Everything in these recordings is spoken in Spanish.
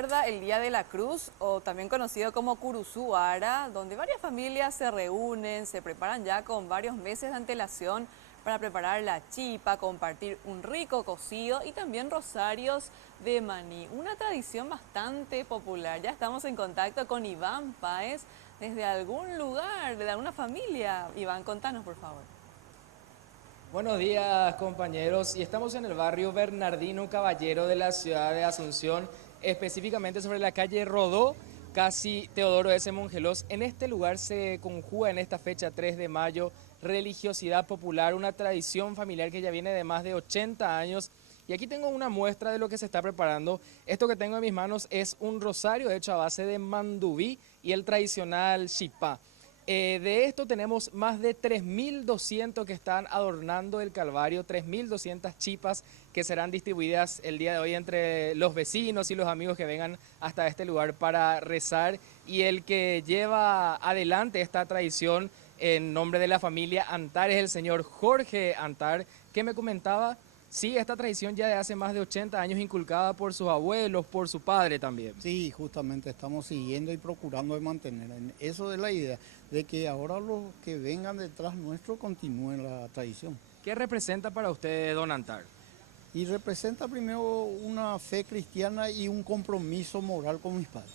recuerda el Día de la Cruz, o también conocido como Curuzú Ara, donde varias familias se reúnen, se preparan ya con varios meses de antelación para preparar la chipa, compartir un rico cocido y también rosarios de maní. Una tradición bastante popular. Ya estamos en contacto con Iván Páez desde algún lugar, de alguna familia. Iván, contanos por favor. Buenos días, compañeros, y estamos en el barrio Bernardino Caballero de la ciudad de Asunción, específicamente sobre la calle Rodó, casi Teodoro S. Mongelos. En este lugar se conjuga en esta fecha 3 de mayo religiosidad popular, una tradición familiar que ya viene de más de 80 años. Y aquí tengo una muestra de lo que se está preparando. Esto que tengo en mis manos es un rosario hecho a base de mandubí y el tradicional chipá. De esto tenemos más de 3.200 que están adornando el Calvario, 3.200 chipas que serán distribuidas el día de hoy entre los vecinos y los amigos que vengan hasta este lugar para rezar. Y el que lleva adelante esta tradición en nombre de la familia Antar es el señor Jorge Antar, que me comentaba, sí, esta tradición ya de hace más de 80 años inculcada por sus abuelos, por su padre también. Sí, justamente estamos siguiendo y procurando de mantener. Eso es la idea, de que ahora los que vengan detrás nuestro continúen la tradición. ¿Qué representa para usted Don Antar? Y representa primero una fe cristiana y un compromiso moral con mis padres.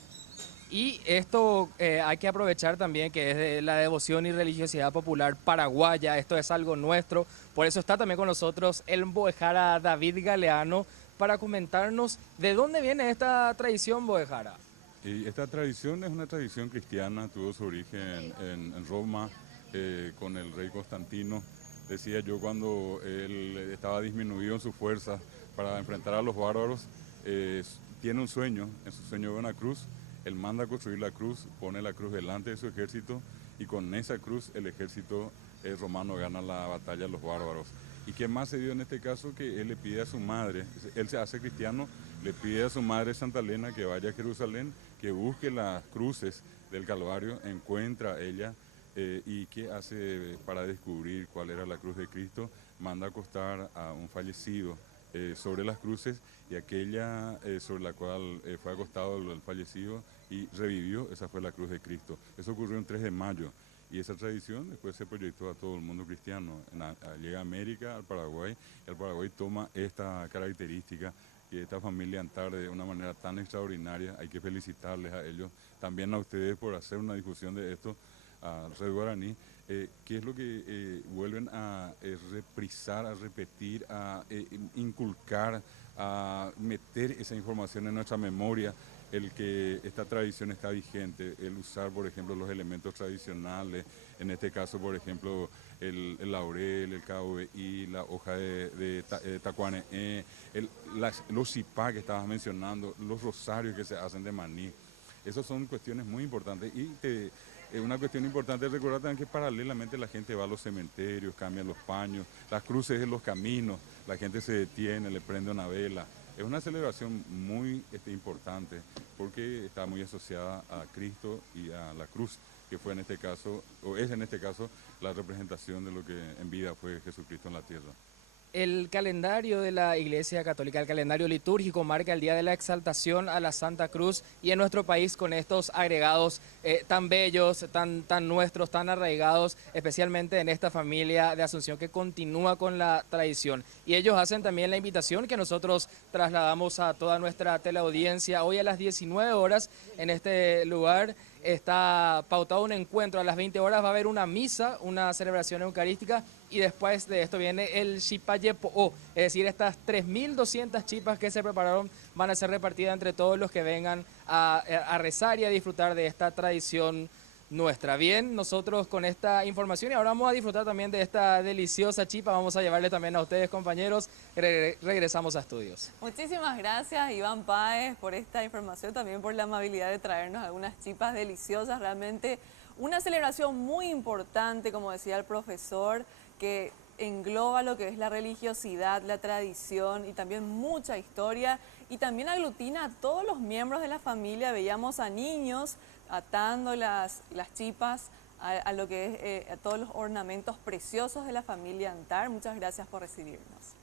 Y esto hay que aprovechar también que es de la devoción y religiosidad popular paraguaya, esto es algo nuestro, por eso está también con nosotros el Boejara David Galeano para comentarnos de dónde viene esta tradición Boejara. Y esta tradición es una tradición cristiana, tuvo su origen en Roma con el rey Constantino. Decía yo cuando él estaba disminuido en sus fuerzas para enfrentar a los bárbaros, tiene un sueño, en su sueño ve una cruz. Él manda a construir la cruz, pone la cruz delante de su ejército y con esa cruz el ejército romano gana la batalla a los bárbaros. ¿Y qué más se dio en este caso? Que él le pide a su madre, él se hace cristiano, le pide a su madre Santa Elena que vaya a Jerusalén, que busque las cruces del Calvario, encuentra a ella y qué hace para descubrir cuál era la cruz de Cristo, manda a acostar a un fallecido sobre las cruces y aquella sobre la cual fue acostado el fallecido y revivió, esa fue la cruz de Cristo. Eso ocurrió el 3 de mayo y esa tradición después se proyectó a todo el mundo cristiano. Llega a América, al Paraguay, y el Paraguay toma esta característica y esta familia Antar de una manera tan extraordinaria. Hay que felicitarles a ellos, también a ustedes por hacer una difusión de esto, a Red Guaraní, que es lo que vuelven a reprisar, a repetir, a inculcar, a meter esa información en nuestra memoria, el que esta tradición está vigente, el usar, por ejemplo, los elementos tradicionales, en este caso, por ejemplo, el laurel, el KVI, la hoja de tacuane, los cipá que estabas mencionando, los rosarios que se hacen de maní. Esas son cuestiones muy importantes y una cuestión importante es recordar también que paralelamente la gente va a los cementerios, cambia los paños, las cruces en los caminos, la gente se detiene, le prende una vela. Es una celebración muy importante porque está muy asociada a Cristo y a la cruz, que fue en este caso, o es en este caso, la representación de lo que en vida fue Jesucristo en la tierra. El calendario de la Iglesia Católica, el calendario litúrgico, marca el día de la exaltación a la Santa Cruz y en nuestro país con estos agregados tan bellos, tan nuestros, tan arraigados, especialmente en esta familia de Asunción que continúa con la tradición. Y ellos hacen también la invitación que nosotros trasladamos a toda nuestra teleaudiencia. Hoy a las 19 horas en este lugar está pautado un encuentro. A las 20 horas va a haber una misa, una celebración eucarística y después de esto viene el Xipayepo, es decir, estas 3.200 chipas que se prepararon van a ser repartidas entre todos los que vengan a rezar y a disfrutar de esta tradición nuestra. Bien, nosotros con esta información y ahora vamos a disfrutar también de esta deliciosa chipa, vamos a llevarle también a ustedes, compañeros. Regresamos a estudios. Muchísimas gracias Iván Páez por esta información, también por la amabilidad de traernos algunas chipas deliciosas, realmente una celebración muy importante, como decía el profesor, que engloba lo que es la religiosidad, la tradición y también mucha historia y también aglutina a todos los miembros de la familia. Veíamos a niños atando las chipas a lo que es a todos los ornamentos preciosos de la familia Antar. Muchas gracias por recibirnos.